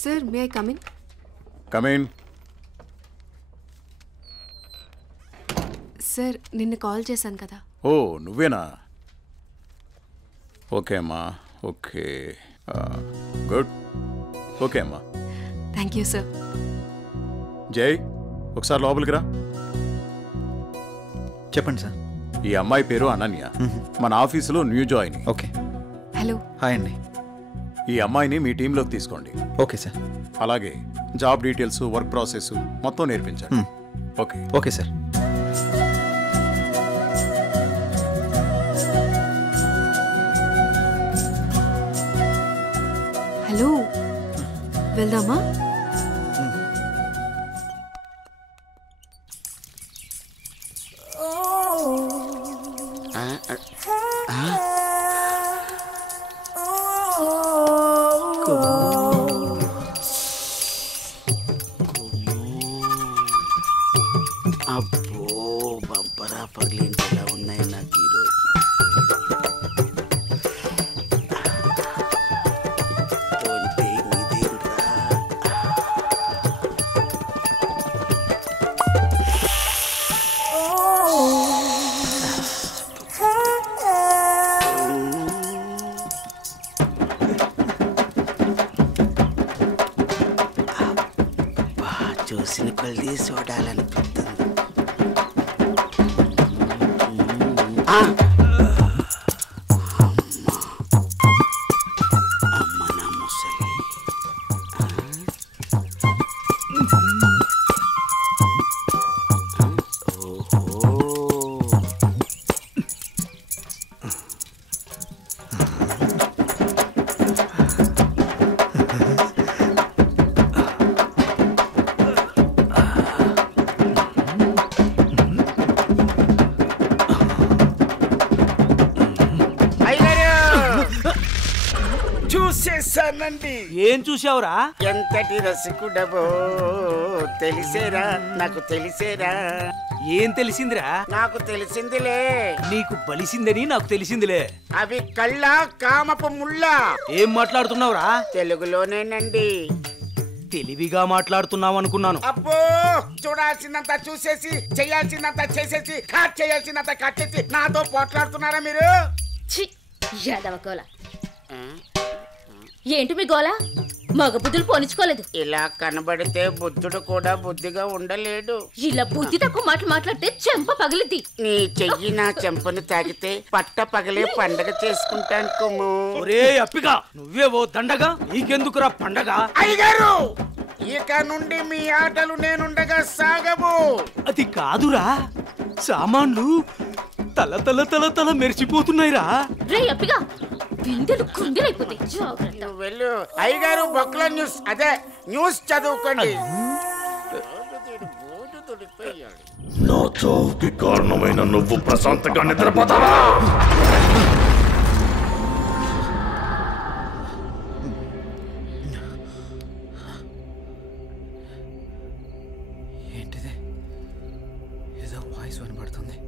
Sir may I come in? Come in. Sir నిన్న call చేశాను కదా. ఓ నువ్వేనా? ఓకే అమ్మా. Okay good. ఓకే అమ్మా. Thank you sir. జై ఒకసారి లోపలికి రా. చెప్పండి సార్. ఈ అమ్మాయి పేరు అనన్య, మన ఆఫీసులో new join. Okay. Hello. Hi అండి. ఈ అమ్మాయిని మీ టీంలోకి తీసుకోండి. Okay sir. అలాగే జాబ్ డీటెయిల్స్, వర్క్ ప్రాసెస్ మొత్తం నేర్పించండి. ఓకే. Okay sir. హలో, వెళ్దామా? అబ్బో బంపరా పగిలింటి ఎలా ఉన్నాయి నాకు ఈరోజు. చూసిన కొద్ది చూడాలనిపిస్తుంది. అమ్మ నా ముసలి. చూసేసానండి. ఏం చూసావురా? ఎంతటి రసికుడవో తెలిసేరా, నాకు తెలిసేరా. ఏం తెలిసిందిరా? నాకు తెలిసిందిలే. నీకు బలిసిందని నాకు తెలిసిందిలే. అవి కళ్ళ కామపు ముళ్ళ. ఏం మాట్లాడుతున్నావురా? తెలుగులోనేనండి. తెలివిగా మాట్లాడుతున్నావు అనుకున్నాను. అబ్బో, చూడాల్సిందంతా చూసేసి, చేయాల్సిందంతా చేసేసి, కట్ చేయాల్సిందంతా కట్ చేసి నాతో పోట్లాడుతున్నారా మీరు? యాదవ గోల. ఏంటి మీ గోల? మగ బుద్ధులు పోనిచ్చుకోలేదు. ఇలా కనబడితే బుద్ధుడు కూడా బుద్ధిగా ఉండలేడు. ఇలా బుద్ధి తక్కువ మాటలు మాట్లాడితే చెంప పగిలిద్ది. నీ చెయ్యి నా చెంపను తాగితే పట్ట పగలే పండగ చేసుకుంటాను కుమ్ము. ఒరే అప్పిగా, నువ్వేవో దండగా, నీకెందుకురా పండగ? అయ్యగారు, ఇక నుండి మీ ఆటలు నేనుండగా సాగవు. అది కాదురా, సామాన్లు తల తల తల తల మెరిచిపోతున్నాయిరా. రే అప్పిగా, బిందెలు కుండెలైపోతాయి. జాగ్రత్త. వెళ్ళు అయ్యగారు. బొక్కల న్యూస్, అదే న్యూస్ చదువుకోండి. నా చావుకి కారణమైన నువ్వు ప్రశాంతంగా నిద్రపోతావా? ఏంటిది? ఏదో వాయిస్ వినబడుతుంది.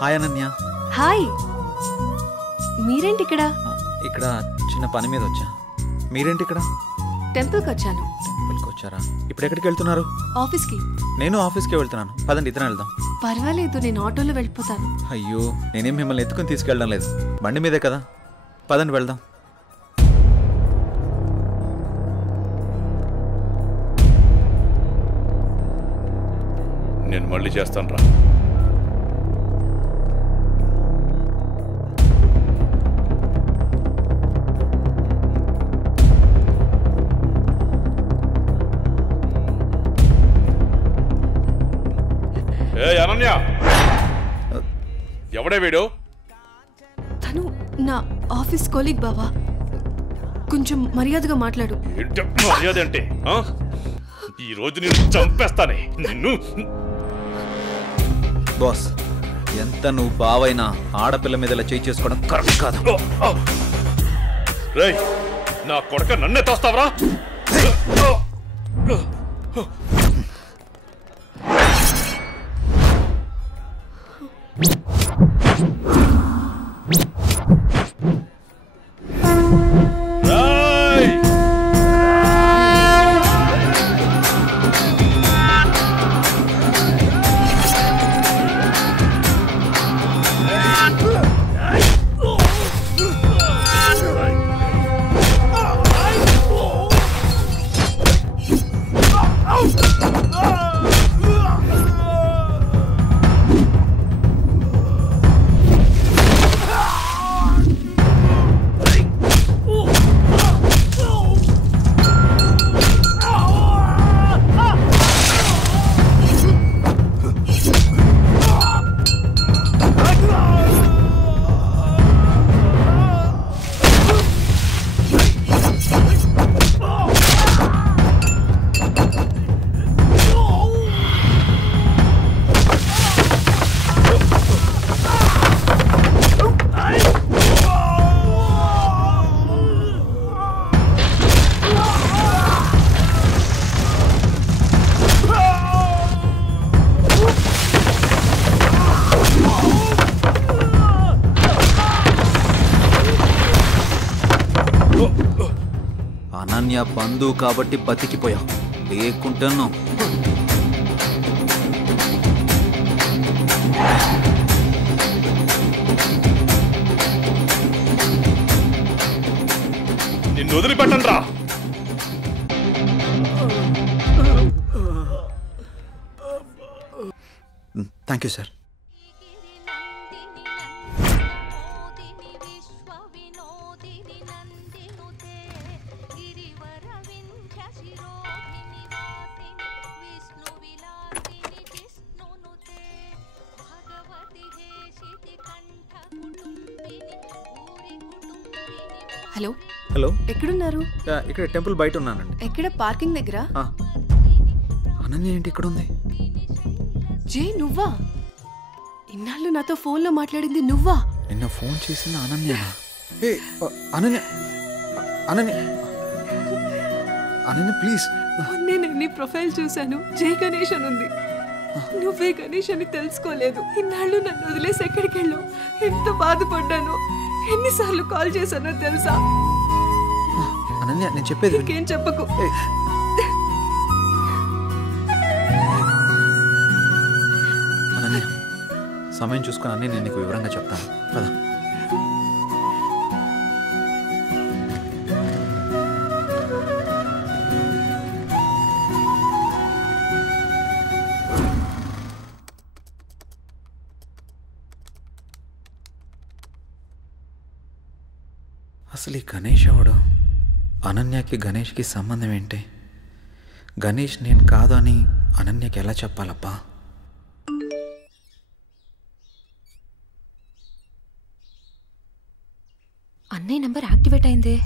హాయ్ అనన్య. హాయ్. మీరేంటి ఇక్కడ? ఇక్కడ చిన్న పని మీద వచ్చా. మీరేంటి ఇక్కడ? టెంపుల్కి వచ్చాను. టెంపుల్కి వచ్చారా? ఇప్పుడు ఎక్కడికి వెళ్తున్నారు? ఆఫీస్కి. నేను ఆఫీస్కి వెళ్తున్నాను. పదండి, ఇద్దరం వెళ్దాం. పర్వాలేదు, నేను ఆటోలో వెళ్ళిపోతాను. అయ్యో, నేనేం మిమ్మల్ని ఎత్తుకుని తీసుకెళ్ళడం లేదు, బండి మీదే కదా. పదండి వెళ్దాం. నేను మళ్ళీ చేస్తాను రా. ఎవడే వీడు? తను నా ఆఫీస్ కొలీగ్ బావా. కొంచెం మర్యాదగా మాట్లాడు. ఏంటి మర్యాద అంటే? ఈ రోజు నేను చంపేస్తానే నిన్ను. బాస్, ఎంత నువ్వు బావైనా ఆడపిల్ల మీద ఇలా చేయి చేసుకోవడం కరెక్ట్ కాదు. రేయ్, నా కొడక నన్నే తోస్తావరా? అనన్య బంధువు కాబట్టి బతికిపోయావు, లేకుంటాను నిన్ను వదిలిపెట్టను రా. Thank you sir. Hello hello, ఎక్కడున్నారు? ఇక్కడ టెంపుల్ బయట ఉన్నానండి. ఎక్కడ? పార్కింగ్ దగ్గర. అనన్య ఏంటి ఇక్కడ ఉంది? జే, నువ్వా? ఇన్నాళ్ళు నాతో ఫోన్లో మాట్లాడింది నువ్వా? నిన్న ఫోన్ చేసింది అనన్య. అనన్య అనన్య అనన్య ప్లీజ్. నేను నీ ప్రొఫైల్ చూశాను, జై గణేష్ అని ఉంది. నువ్వే గణేష్ అని తెలుసుకోలేదు. ఇన్నాళ్ళు నన్ను వదిలేసి ఎక్కడికి వెళ్ళావు? ఎంత బాధపడ్డాను, ఎన్నిసార్లు కాల్ చేశానో తెలుసా? అనన్య, నేను చెప్పేది ఇంకేం చెప్పకు. అనన్య, సమయం చూసుకుని అన్నీ నేను నీకు వివరంగా చెప్తాను కదా. అసలు ఈ గణేష్ ఎవడు? అనన్యకి గణేష్కి సంబంధం ఏంటి? గణేష్ నేను కాదు అని అనన్యకి ఎలా చెప్పాలబ్బా? అన్నయ్య నంబర్ యాక్టివేట్ అయిందే.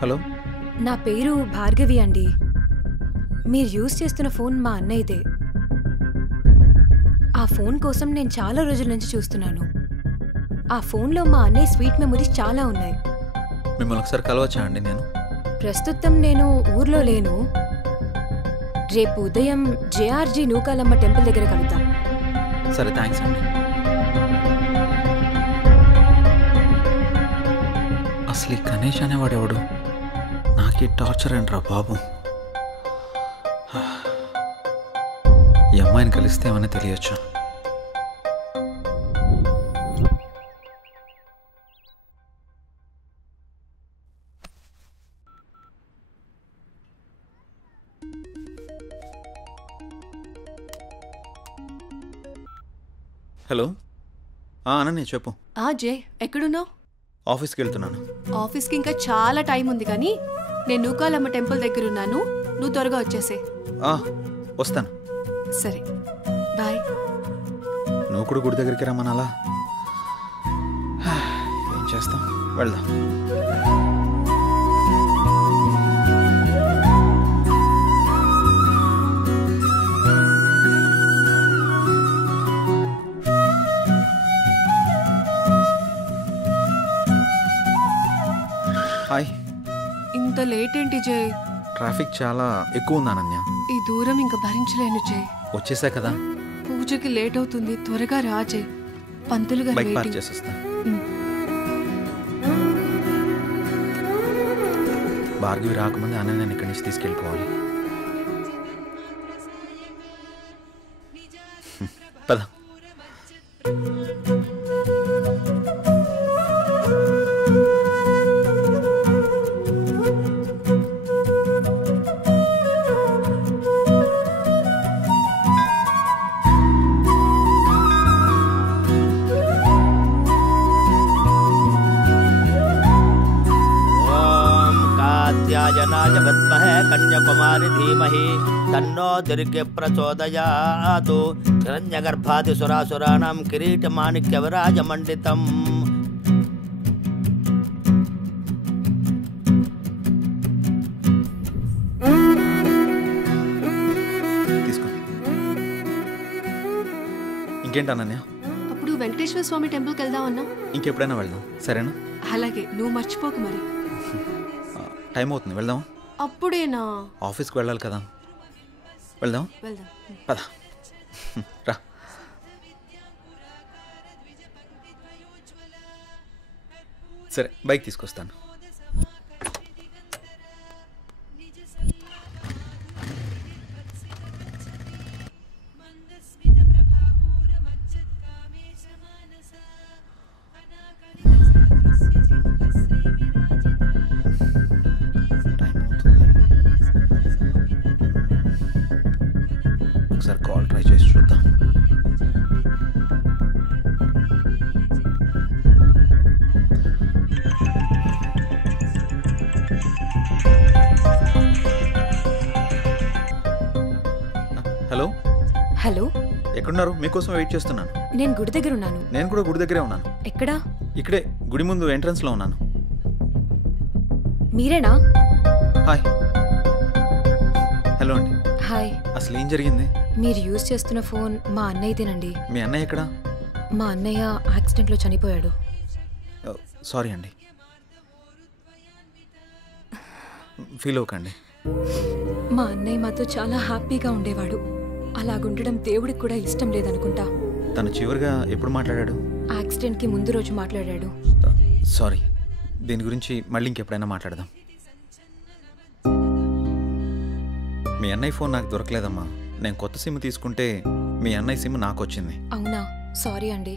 హలో, నా పేరు భార్గవి అండి. మీరు యూజ్ చేస్తున్న ఫోన్ మా అన్నయ్యదే. ఆ ఫోన్ కోసం నేను చాలా రోజుల నుంచి చూస్తున్నాను. ఆ ఫోన్లో మా అన్నయ్య స్వీట్ మెమరీస్ చాలా ఉన్నాయి. మిమ్మల్ని ఒకసారి కలవచ్చా అండి? నేను ప్రస్తుతం నేను ఊర్లో లేను. రేపు ఉదయం జేఆర్జీ నూకాలమ్మ టెంపుల్ దగ్గర కలుద్దాం. సరే, థ్యాంక్స్ అండి. అసలు ఈ గణేష్ అనేవాడు ఎవడు? నాకీ టార్చర్ ఏంట్రా బాబు. ఈ అమ్మాయిని కలిస్తే ఏమని తెలియచ్చు. హలో అనన్య చెప్పు. జే ఎక్కడున్నావు? ఆఫీస్కి వెళ్తున్నాను. ఆఫీస్కి ఇంకా చాలా టైం ఉంది, కానీ నేను నూకాలమ్మ టెంపుల్ దగ్గర ఉన్నాను. నువ్వు త్వరగా వచ్చేసే. వస్తాను. సరే బాయ్. నువ్వు కూడా గుడి దగ్గరికి రమ్మనాలా? ఏం చేస్తాం, వెళ్దాం. హాయ్. ఇంత లేట్ ఏంటి జయ్? ట్రాఫిక్ చాలా ఎక్కువ ఉంది అనన్య. ఈ దూరం ఇంకా భరించలేను జయ్. వచ్చేసా కదా. పూజకి లేట్ అవుతుంది, త్వరగా రా జయ్. పంతులు గారు బైక్ పార్క్ వెయిటింగ్. చేసేస్తా. భార్గవి రాకముందే అనన్యని ఇక్కడి నుంచి తీసుకెళ్ళిపోవాలి. పద. जनाय विद्महे कन्याकुमारी धीमहि तन्नो दुर्गे प्रचोदयातु हिरण्यगर्भादिसुरासुराणां किरीटमाणिक्यविराजमण्डितम् తీసుకో. ఇంకేంటి అనన్య? అప్పుడు వెంకటేశ్వర స్వామి టెంపుల్కి వెళ్దాం అన్నా. ఇంకెప్పుడైనా వెళ్దాం, సరేనా? అలాగే, నువ్వు మర్చిపోకు మరి. టైం అవుతుంది, వెళ్దాం. అప్పుడేనా? ఆఫీస్కి వెళ్ళాలి కదా. వెళ్దాం. వెళ్దాం. పద. రా. సరే, బైక్ తీసుకొస్తాను. ఒకసారి కాల్ ట్రై చేసి చూద్దాం. హలో. హలో, ఎక్కడున్నారు? మీకోసం వెయిట్ చేస్తున్నాను. నేను గుడి దగ్గర ఉన్నాను. నేను కూడా గుడి దగ్గరే ఉన్నాను. ఎక్కడా? ఇక్కడే గుడి ముందు ఎంట్రన్స్లో ఉన్నాను. మీరేనా? హాయ్. హలో అండి. హాయ్. అసలు ఏం జరిగింది? మీరు యూజ్ చేస్తున్న ఫోన్ మా అన్నయ్యదేనండి. మీ అన్నయ్య ఎక్కడా? మా అన్నయ్య యాక్సిడెంట్లో చనిపోయాడు. సారీ అండి. ఫీల్ అవ్వకండి. మా అన్నయ్య మాతో చాలా హ్యాపీగా ఉండేవాడు. అలాగుండడం దేవుడికి కూడా ఇష్టం లేదనుకుంటా. తను చివరిగా ఎప్పుడు మాట్లాడాడు? యాక్సిడెంట్కి ముందు రోజు మాట్లాడాడు. సారీ. దీని గురించి మళ్ళీ ఇంకెప్పుడైనా మాట్లాడదాం. మీ అన్నయ్య ఫోన్ నాకు దొరకలేదమ్మా. నేను కొత్త సిమ్ తీసుకుంటే మీ అన్నయ్య సిమ్ నాకు వచ్చింది. అవునా? సారీ అండి.